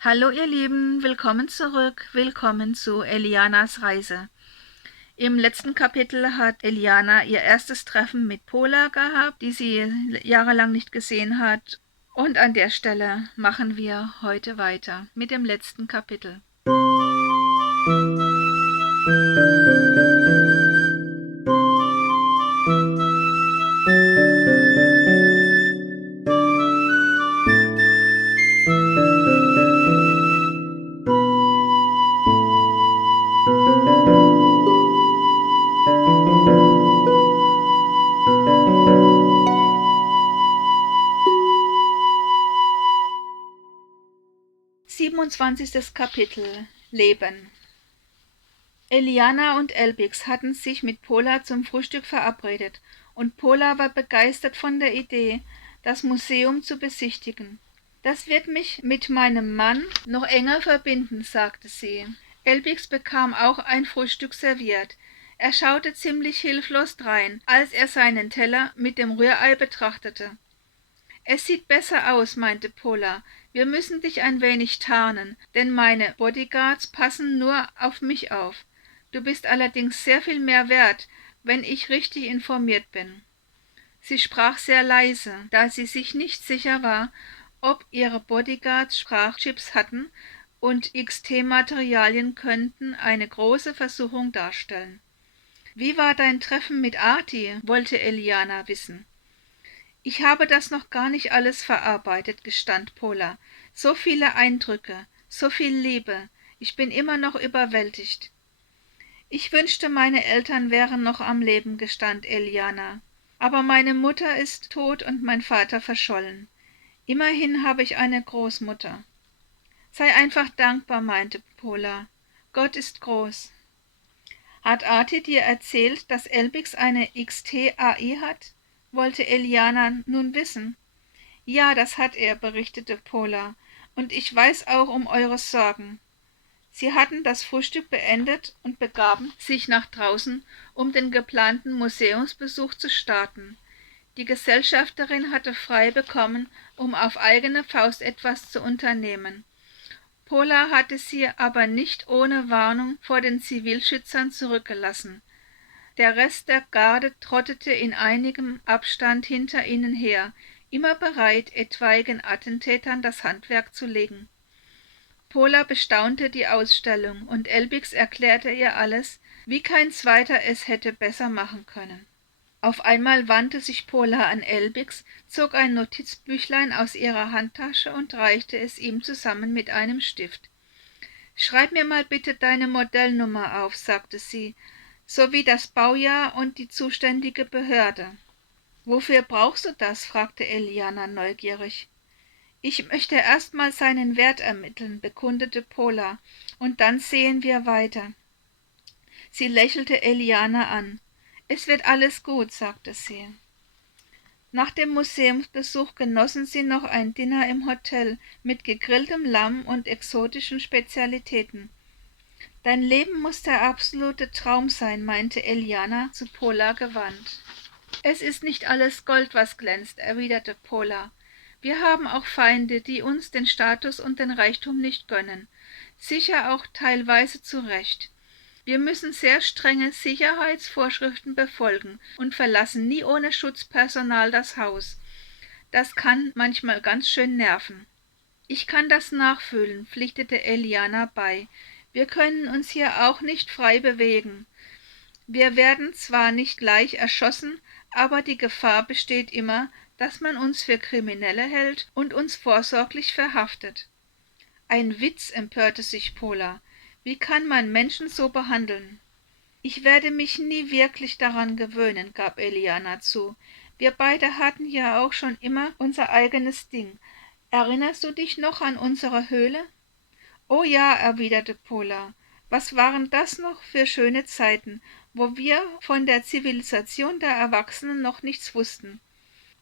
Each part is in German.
Hallo ihr Lieben, willkommen zurück, willkommen zu Elianas Reise. Im letzten Kapitel hat Eliana ihr erstes Treffen mit Pola gehabt, die sie jahrelang nicht gesehen hat. Und an der Stelle machen wir heute weiter mit dem letzten Kapitel. 27. Kapitel Leben. Eliana und Elbix hatten sich mit Pola zum Frühstück verabredet, und Pola war begeistert von der Idee, das Museum zu besichtigen. »Das wird mich mit meinem Mann noch enger verbinden«, sagte sie. Elbix bekam auch ein Frühstück serviert. Er schaute ziemlich hilflos drein, als er seinen Teller mit dem Rührei betrachtete. »Es sieht besser aus«, meinte Pola. »Wir müssen dich ein wenig tarnen, denn meine Bodyguards passen nur auf mich auf. Du bist allerdings sehr viel mehr wert, wenn ich richtig informiert bin.« Sie sprach sehr leise, da sie sich nicht sicher war, ob ihre Bodyguards Sprachchips hatten, und XT-Materialien könnten eine große Versuchung darstellen. »Wie war dein Treffen mit Arti?«, wollte Eliana wissen. »Ich habe das noch gar nicht alles verarbeitet«, gestand Pola. »So viele Eindrücke, so viel Liebe. Ich bin immer noch überwältigt.« »Ich wünschte, meine Eltern wären noch am Leben«, gestand Eliana. »Aber meine Mutter ist tot und mein Vater verschollen. Immerhin habe ich eine Großmutter.« »Sei einfach dankbar«, meinte Pola. »Gott ist groß.« »Hat Arti dir erzählt, dass Elbix eine XT-AI hat?«, wollte Eliana nun wissen. »Ja, das hat er«, berichtete Pola, »und ich weiß auch um eure Sorgen.« Sie hatten das Frühstück beendet und begaben sich nach draußen, um den geplanten Museumsbesuch zu starten. Die Gesellschafterin hatte frei bekommen, um auf eigene Faust etwas zu unternehmen. Pola hatte sie aber nicht ohne Warnung vor den Zivilschützern zurückgelassen. Der Rest der Garde trottete in einigem Abstand hinter ihnen her, immer bereit, etwaigen Attentätern das Handwerk zu legen. Pola bestaunte die Ausstellung, und Elbix erklärte ihr alles, wie kein zweiter es hätte besser machen können. Auf einmal wandte sich Pola an Elbix, zog ein Notizbüchlein aus ihrer Handtasche und reichte es ihm zusammen mit einem Stift. »Schreib mir mal bitte deine Modellnummer auf«, sagte sie, »sowie das Baujahr und die zuständige Behörde.« »Wofür brauchst du das?«, fragte Eliana neugierig. »Ich möchte erst mal seinen Wert ermitteln«, bekundete Pola, »und dann sehen wir weiter.« Sie lächelte Eliana an. »Es wird alles gut«, sagte sie. Nach dem Museumsbesuch genossen sie noch ein Dinner im Hotel mit gegrilltem Lamm und exotischen Spezialitäten. »Dein Leben muss der absolute Traum sein«, meinte Eliana zu Pola gewandt. »Es ist nicht alles Gold, was glänzt«, erwiderte Pola. »Wir haben auch Feinde, die uns den Status und den Reichtum nicht gönnen. Sicher auch teilweise zu Recht. Wir müssen sehr strenge Sicherheitsvorschriften befolgen und verlassen nie ohne Schutzpersonal das Haus. Das kann manchmal ganz schön nerven.« »Ich kann das nachfühlen«, pflichtete Eliana bei. »Wir können uns hier auch nicht frei bewegen. Wir werden zwar nicht gleich erschossen, aber die Gefahr besteht immer, dass man uns für Kriminelle hält und uns vorsorglich verhaftet.« »Ein Witz«, empörte sich Pola. »Wie kann man Menschen so behandeln?« »Ich werde mich nie wirklich daran gewöhnen«, gab Eliana zu. »Wir beide hatten ja auch schon immer unser eigenes Ding. Erinnerst du dich noch an unsere Höhle?« »Oh ja«, erwiderte Pola. »Was waren das noch für schöne Zeiten, wo wir von der Zivilisation der Erwachsenen noch nichts wussten.«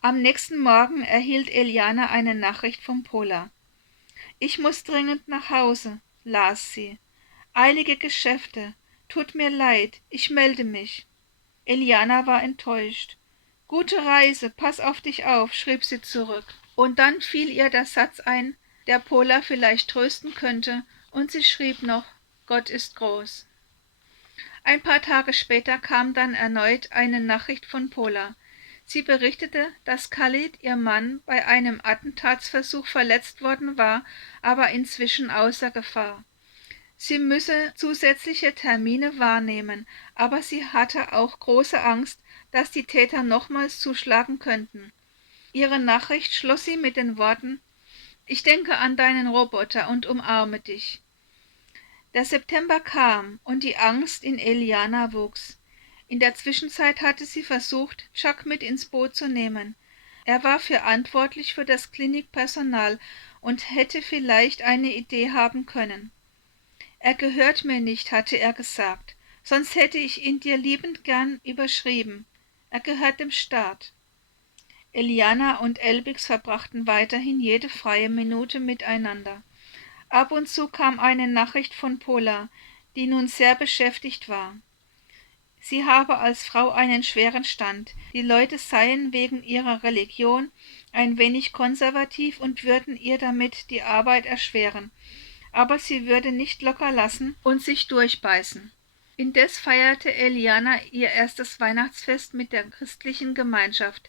Am nächsten Morgen erhielt Eliana eine Nachricht von Pola. »Ich muss dringend nach Hause«, las sie. »Eilige Geschäfte. Tut mir leid, ich melde mich.« Eliana war enttäuscht. »Gute Reise, pass auf dich auf«, schrieb sie zurück. Und dann fiel ihr der Satz ein, der Pola vielleicht trösten könnte, und sie schrieb noch: Gott ist groß. Ein paar Tage später kam dann erneut eine Nachricht von Pola. Sie berichtete, dass Khalid, ihr Mann, bei einem Attentatsversuch verletzt worden war, aber inzwischen außer Gefahr. Sie müsse zusätzliche Termine wahrnehmen, aber sie hatte auch große Angst, dass die Täter nochmals zuschlagen könnten. Ihre Nachricht schloss sie mit den Worten: Ich denke an deinen Roboter und umarme dich. Der September kam und die Angst in Eliana wuchs. In der Zwischenzeit hatte sie versucht, Chuck mit ins Boot zu nehmen. Er war verantwortlich für das Klinikpersonal und hätte vielleicht eine Idee haben können. Er gehört mir nicht, hatte er gesagt, sonst hätte ich ihn dir liebend gern überschrieben. Er gehört dem Staat. Eliana und Elbix verbrachten weiterhin jede freie Minute miteinander. Ab und zu kam eine Nachricht von Pola, die nun sehr beschäftigt war. Sie habe als Frau einen schweren Stand, die Leute seien wegen ihrer Religion ein wenig konservativ und würden ihr damit die Arbeit erschweren, aber sie würde nicht locker lassen und sich durchbeißen. Indes feierte Eliana ihr erstes Weihnachtsfest mit der christlichen Gemeinschaft.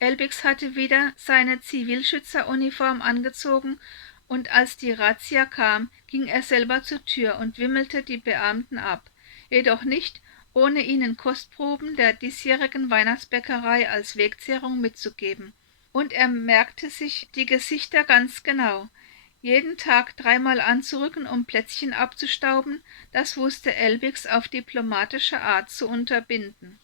Elbix hatte wieder seine Zivilschützeruniform angezogen, und als die Razzia kam, ging er selber zur Tür und wimmelte die Beamten ab, jedoch nicht, ohne ihnen Kostproben der diesjährigen Weihnachtsbäckerei als Wegzehrung mitzugeben. Und er merkte sich die Gesichter ganz genau. Jeden Tag dreimal anzurücken, um Plätzchen abzustauben, das wusste Elbix auf diplomatische Art zu unterbinden.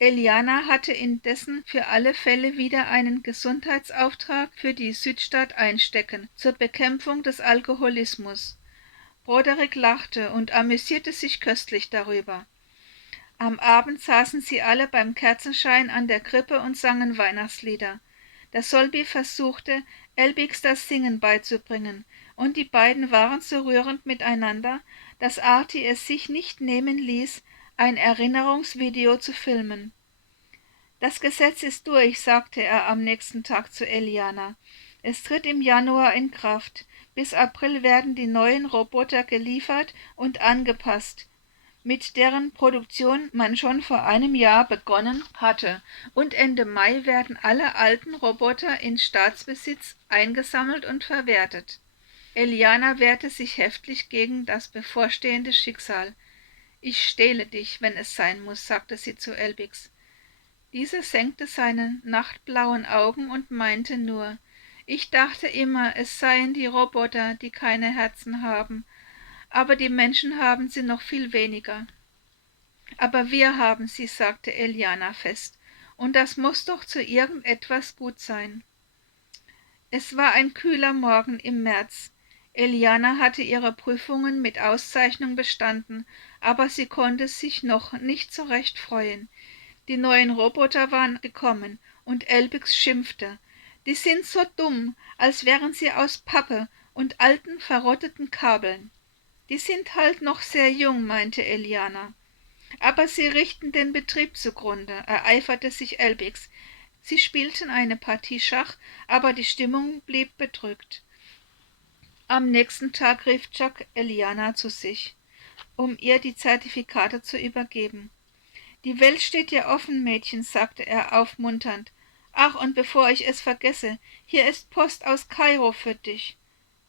Eliana hatte indessen für alle Fälle wieder einen Gesundheitsauftrag für die Südstadt einstecken, zur Bekämpfung des Alkoholismus. Broderick lachte und amüsierte sich köstlich darüber. Am Abend saßen sie alle beim Kerzenschein an der Krippe und sangen Weihnachtslieder. Der Solby versuchte, Elbix das Singen beizubringen, und die beiden waren so rührend miteinander, dass Artie es sich nicht nehmen ließ, ein Erinnerungsvideo zu filmen. Das Gesetz ist durch, sagte er am nächsten Tag zu Eliana. Es tritt im Januar in Kraft. Bis April werden die neuen Roboter geliefert und angepasst, mit deren Produktion man schon vor einem Jahr begonnen hatte, und Ende Mai werden alle alten Roboter in Staatsbesitz eingesammelt und verwertet. Eliana wehrte sich heftig gegen das bevorstehende Schicksal. Ich stehle dich, wenn es sein muss, sagte sie zu Elbix. Dieser senkte seine nachtblauen Augen und meinte nur: Ich dachte immer, es seien die Roboter, die keine Herzen haben, aber die Menschen haben sie noch viel weniger. Aber wir haben sie, sagte Eliana fest, und das muß doch zu irgendetwas gut sein. Es war ein kühler Morgen im März. Eliana hatte ihre Prüfungen mit Auszeichnung bestanden, aber sie konnte sich noch nicht so recht freuen. Die neuen Roboter waren gekommen, und Elbix schimpfte: Die sind so dumm, als wären sie aus Pappe und alten, verrotteten Kabeln. Die sind halt noch sehr jung, meinte Eliana. Aber sie richten den Betrieb zugrunde, ereiferte sich Elbix. Sie spielten eine Partie Schach, aber die Stimmung blieb bedrückt. Am nächsten Tag rief Chuck Eliana zu sich, um ihr die Zertifikate zu übergeben. Die Welt steht dir offen, Mädchen, sagte er aufmunternd. Ach, und bevor ich es vergesse, hier ist Post aus Kairo für dich.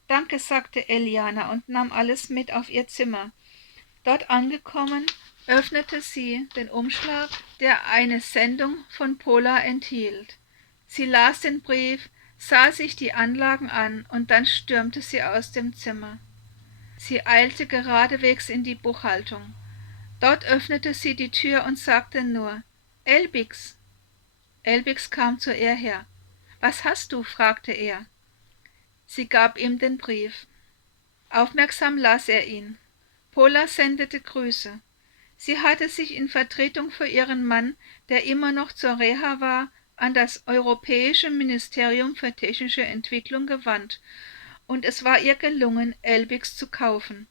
Danke, sagte Eliana und nahm alles mit auf ihr Zimmer. Dort angekommen, öffnete sie den Umschlag, der eine Sendung von Pola enthielt. Sie las den Brief, sah sich die Anlagen an, und dann stürmte sie aus dem Zimmer. Sie eilte geradewegs in die Buchhaltung. Dort öffnete sie die Tür und sagte nur: Elbix. Elbix kam zu ihr her. Was hast du? fragte er. Sie gab ihm den Brief. Aufmerksam las er ihn. Pola sendete Grüße. Sie hatte sich in Vertretung für ihren Mann, der immer noch zur Reha war, an das Europäische Ministerium für technische Entwicklung gewandt, und es war ihr gelungen, Elbix zu kaufen.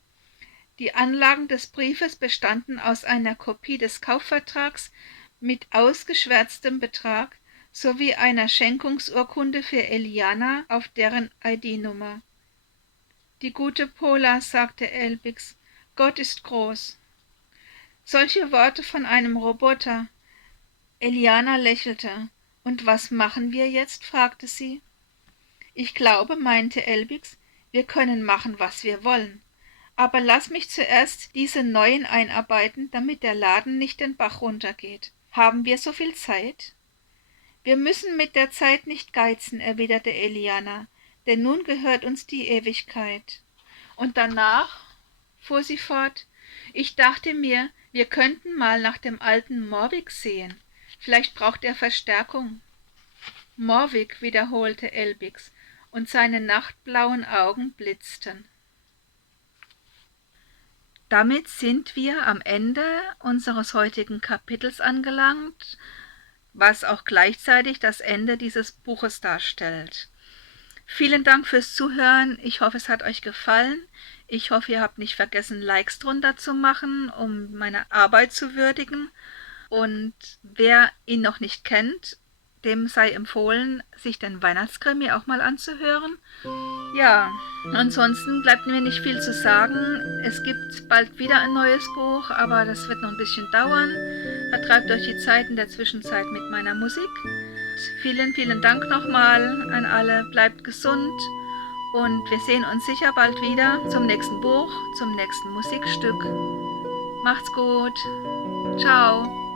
Die Anlagen des Briefes bestanden aus einer Kopie des Kaufvertrags mit ausgeschwärztem Betrag sowie einer Schenkungsurkunde für Eliana auf deren ID-Nummer. Die gute Pola, sagte Elbix, Gott ist groß. Solche Worte von einem Roboter. Eliana lächelte. Und was machen wir jetzt? fragte sie. Ich glaube, meinte Elbix, wir können machen, was wir wollen. Aber lass mich zuerst diese Neuen einarbeiten, damit der Laden nicht den Bach runtergeht. Haben wir so viel Zeit? Wir müssen mit der Zeit nicht geizen, erwiderte Eliana, denn nun gehört uns die Ewigkeit. Und danach, fuhr sie fort, ich dachte mir, wir könnten mal nach dem alten Morvig sehen. Vielleicht braucht er Verstärkung. Morvig, wiederholte Elbix, und seine nachtblauen Augen blitzten. Damit sind wir am Ende unseres heutigen Kapitels angelangt, was auch gleichzeitig das Ende dieses Buches darstellt. Vielen Dank fürs Zuhören. Ich hoffe, es hat euch gefallen. Ich hoffe, ihr habt nicht vergessen, Likes drunter zu machen, um meine Arbeit zu würdigen. Und wer ihn noch nicht kennt, dem sei empfohlen, sich den Weihnachtskrimi auch mal anzuhören. Ja, ansonsten bleibt mir nicht viel zu sagen. Es gibt bald wieder ein neues Buch, aber das wird noch ein bisschen dauern. Vertreibt euch die Zeit in der Zwischenzeit mit meiner Musik. Vielen, vielen Dank nochmal an alle. Bleibt gesund und wir sehen uns sicher bald wieder zum nächsten Buch, zum nächsten Musikstück. Macht's gut. Ciao.